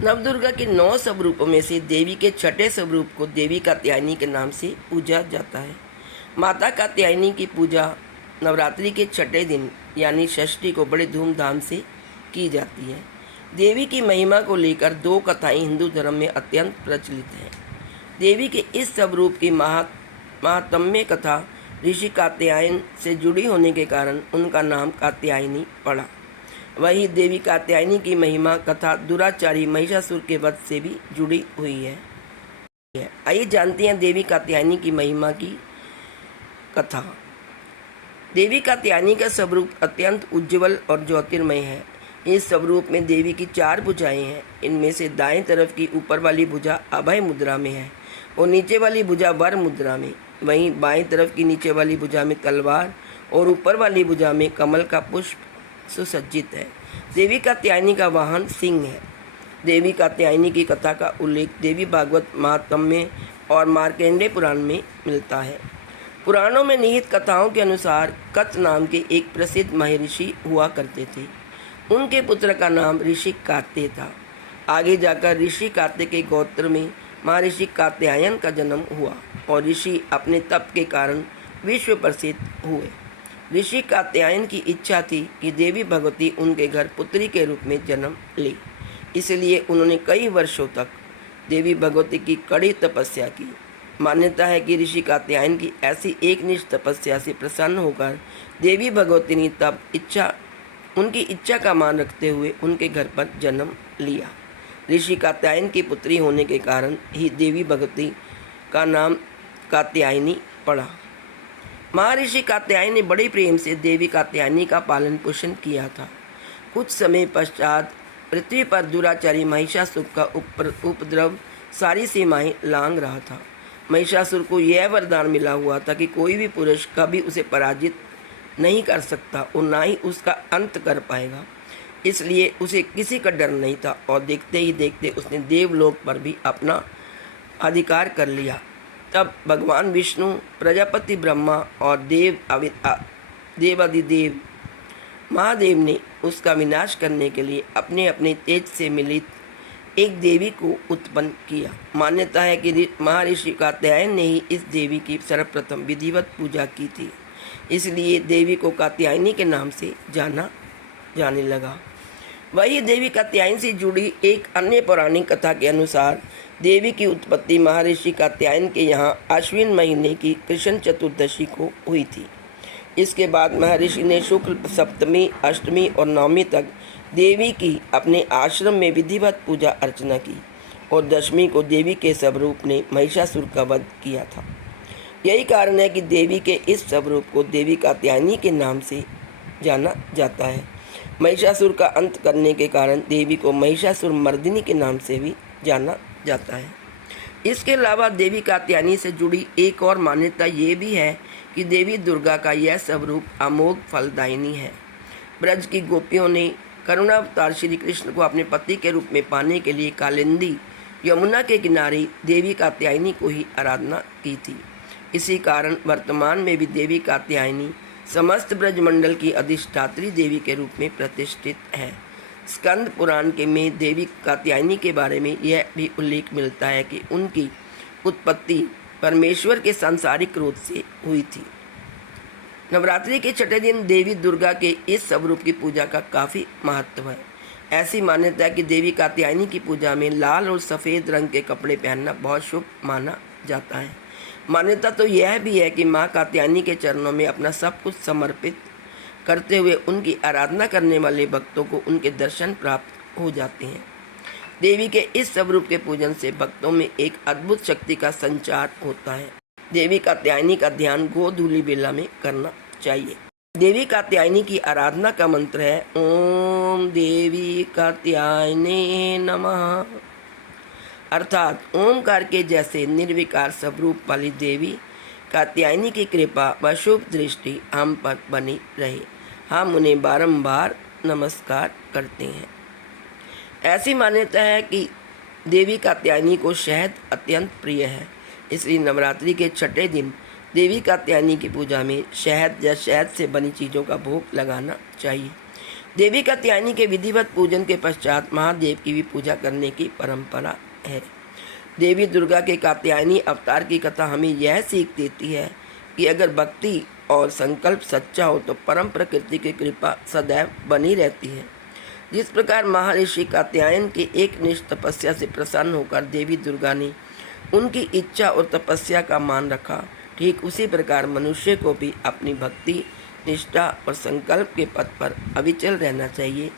नवदुर्गा के 9 स्वरूपों में से देवी के छठे स्वरूप को देवी कात्यायनी के नाम से पूजा जाता है। माता कात्यायनी की पूजा नवरात्रि के छठे दिन यानी षष्ठी को बड़े धूमधाम से की जाती है। देवी की महिमा को लेकर 2 कथाएं हिंदू धर्म में अत्यंत प्रचलित हैं। देवी के इस स्वरूप की महात्म्य कथा ऋषि कात्यायन से जुड़ी होने के कारण उनका नाम कात्यायनी पड़ा। वही देवी कात्यायनी की महिमा कथा दुराचारी महिषासुर के वध से भी जुड़ी हुई है। आइए जानते हैं देवी कात्यायनी की महिमा की कथा। देवी कात्यायनी का स्वरूप अत्यंत उज्ज्वल और ज्योतिर्मय है। इस स्वरूप में देवी की 4 भुजाएं हैं। इनमें से दाएं तरफ की ऊपर वाली भुजा अभय मुद्रा में है और नीचे वाली भुजा वर मुद्रा में। वहीं बाएं तरफ की नीचे वाली भुजा में तलवार और ऊपर वाली भुजा में कमल का पुष्प सुसज्जित है। देवी कात्यायनी का वाहन सिंह है। देवी कात्यायनी की कथा का उल्लेख देवी भागवत महात्म्य और मार्कंडेय पुराण में मिलता है। पुराणों में निहित कथाओं के अनुसार कच नाम के एक प्रसिद्ध महर्षि हुआ करते थे। उनके पुत्र का नाम ऋषि कात्य था। आगे जाकर ऋषि कात्य के गोत्र में महर्षि कात्यायन का जन्म हुआ और ऋषि अपने तप के कारण विश्व प्रसिद्ध हुए। ऋषि कात्यायन की इच्छा थी कि देवी भगवती उनके घर पुत्री के रूप में जन्म ले, इसलिए उन्होंने कई वर्षों तक देवी भगवती की कड़ी तपस्या की। मान्यता है कि ऋषि कात्यायन की ऐसी एकनिष्ठ तपस्या से प्रसन्न होकर देवी भगवती ने तब उनकी इच्छा का मान रखते हुए उनके घर पर जन्म लिया। ऋषि कात्यायन की पुत्री होने के कारण ही देवी भगवती का नाम कात्यायनी पड़ा। महर्षि कात्यायन ने बड़े प्रेम से देवी कात्यायनी का पालन पोषण किया था। कुछ समय पश्चात पृथ्वी पर दुराचारी महिषासुर का उपद्रव सारी सीमाएं लांघ रहा था। महिषासुर को यह वरदान मिला हुआ था कि कोई भी पुरुष कभी उसे पराजित नहीं कर सकता और ना ही उसका अंत कर पाएगा। इसलिए उसे किसी का डर नहीं था और देखते ही देखते उसने देवलोक पर भी अपना अधिकार कर लिया। तब भगवान विष्णु, प्रजापति ब्रह्मा और देवादिदेव महादेव ने उसका विनाश करने के लिए अपने अपने तेज से मिलित एक देवी को उत्पन्न किया। मान्यता है कि महर्षि कात्यायन ने ही इस देवी की सर्वप्रथम विधिवत पूजा की थी, इसलिए देवी को कात्यायनी के नाम से जाना जाने लगा। वही देवी कात्यायन से जुड़ी एक अन्य पौराणिक कथा के अनुसार देवी की उत्पत्ति महर्षि कात्यायन के यहाँ आश्विन महीने की कृष्ण चतुर्दशी को हुई थी। इसके बाद महर्षि ने शुक्ल सप्तमी, अष्टमी और नवमी तक देवी की अपने आश्रम में विधिवत पूजा अर्चना की और दशमी को देवी के स्वरूप ने महिषासुर का वध किया था। यही कारण है कि देवी के इस स्वरूप को देवी कात्यायनी के नाम से जाना जाता है। महिषासुर का अंत करने के कारण देवी को महिषासुर मर्दिनी के नाम से भी जाना जाता है। इसके अलावा देवी कात्यायनी से जुड़ी एक और मान्यता ये भी है कि देवी दुर्गा का यह स्वरूप अमोघ फलदायिनी है। ब्रज की गोपियों ने करुणावतार श्री कृष्ण को अपने पति के रूप में पाने के लिए कालिंदी यमुना के किनारे देवी कात्यायनी को ही आराधना की थी। इसी कारण वर्तमान में भी देवी कात्यायनी समस्त ब्रजमंडल की अधिष्ठात्री देवी के रूप में प्रतिष्ठित है। स्कंद पुराण के में देवी कात्यायनी के बारे में यह भी उल्लेख मिलता है कि उनकी उत्पत्ति परमेश्वर के सांसारिक क्रोध से हुई थी। नवरात्रि के छठे दिन देवी दुर्गा के इस स्वरूप की पूजा का काफ़ी महत्व है। ऐसी मान्यता है कि देवी कात्यायनी की पूजा में लाल और सफ़ेद रंग के कपड़े पहनना बहुत शुभ माना जाता है। मान्यता तो यह भी है कि माँ कात्यायनी के चरणों में अपना सब कुछ समर्पित करते हुए उनकी आराधना करने वाले भक्तों को उनके दर्शन प्राप्त हो जाते हैं। देवी के इस स्वरूप के पूजन से भक्तों में एक अद्भुत शक्ति का संचार होता है। देवी कात्यायनी का ध्यान गोधूली बेला में करना चाहिए। देवी कात्यायनी की आराधना का मंत्र है ओम देवी कात्यायने नमः, अर्थात ओमकार के जैसे निर्विकार स्वरूप वाली देवी कात्यायनी की कृपा व शुभ दृष्टि हम पर बनी रहे। हम उन्हें बारंबार नमस्कार करते हैं। ऐसी मान्यता है कि देवी कात्यायनी को शहद अत्यंत प्रिय है, इसलिए नवरात्रि के छठे दिन देवी कात्यायनी की पूजा में शहद या शहद से बनी चीज़ों का भोग लगाना चाहिए। देवी कात्यायनी के विधिवत पूजन के पश्चात महादेव की भी पूजा करने की परंपरा है। देवी दुर्गा के कात्यायनी अवतार की कथा हमें यह सीख देती है कि अगर भक्ति और संकल्प सच्चा हो तो परम प्रकृति की कृपा सदैव बनी रहती है। जिस प्रकार महर्षि कात्यायन के एक निष्ठ तपस्या से प्रसन्न होकर देवी दुर्गा ने उनकी इच्छा और तपस्या का मान रखा, ठीक उसी प्रकार मनुष्य को भी अपनी भक्ति, निष्ठा और संकल्प के पथ पर अविचल रहना चाहिए।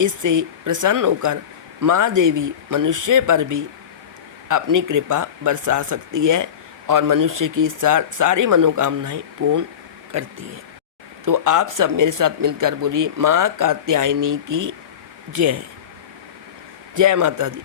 इससे प्रसन्न होकर माँ देवी मनुष्य पर भी अपनी कृपा बरसा सकती है और मनुष्य की सारी मनोकामनाएं पूर्ण करती है। तो आप सब मेरे साथ मिलकर बोलिए, माँ कात्यायनी की जय। जय माता दी।